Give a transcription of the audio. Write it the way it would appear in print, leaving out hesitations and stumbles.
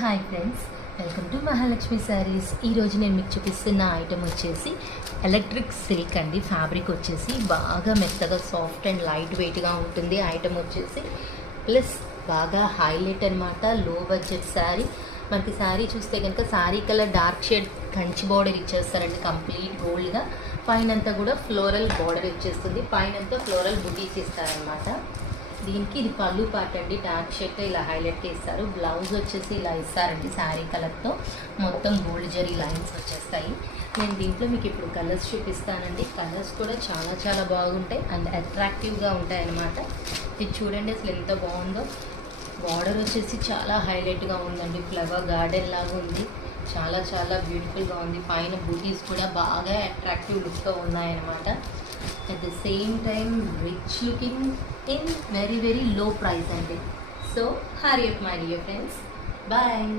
Hi friends, welcome to Mahalakshmi saris. ఈరోజు నేను మీకు చూపిస్తున్న ఐటమ్ వచ్చేసి ఎలక్ట్రిక్ సిల్క్ అండి. ఫ్యాబ్రిక్ వచ్చేసి బాగా మెత్తగా సాఫ్ట్ అండ్ లైట్ వెయిట్గా ఉంటుంది. ఐటమ్ వచ్చేసి ప్లస్ బాగా హైలైట్ అనమాట. లో బడ్జెట్ శారీ. మనకి శారీ చూస్తే కనుక sari colour dark shade Kanchi border ఇచ్చేస్తారండి, కంప్లీట్ గోల్డ్గా. పైనంతా కూడా ఫ్లోరల్ బార్డర్ ఇచ్చేస్తుంది, పైనంతా ఫ్లోరల్ బుటీస్ ఇస్తారనమాట. దీనికి ఇది పళ్ళు పార్ట్ అండి. డార్క్ షేడ్ ఇలా హైలైట్ చేస్తారు. బ్లౌజ్ వచ్చేసి ఇలా ఇస్తారండి, శారీ కలర్తో మొత్తం గోల్డ్ జరీ లైన్స్ వచ్చేస్తాయి. నేను దీంట్లో మీకు ఇప్పుడు కలర్స్ చూపిస్తానండి. కలర్స్ కూడా చాలా చాలా బాగుంటాయి అండ్ అట్రాక్టివ్గా ఉంటాయి అన్నమాట. ఇది చూడండి అసలు ఎంత బాగుందో. బార్డర్ వచ్చేసి చాలా హైలైట్గా ఉందండి, ఫ్లవర్ గార్డెన్ లాగా ఉంది. చాలా చాలా బ్యూటిఫుల్గా ఉంది. పైన బూటీస్ కూడా బాగా అట్రాక్టివ్ లుక్గా ఉన్నాయన్నమాట. At the same time rich looking in very very low price అండి. So hurry up my dear friends, bye.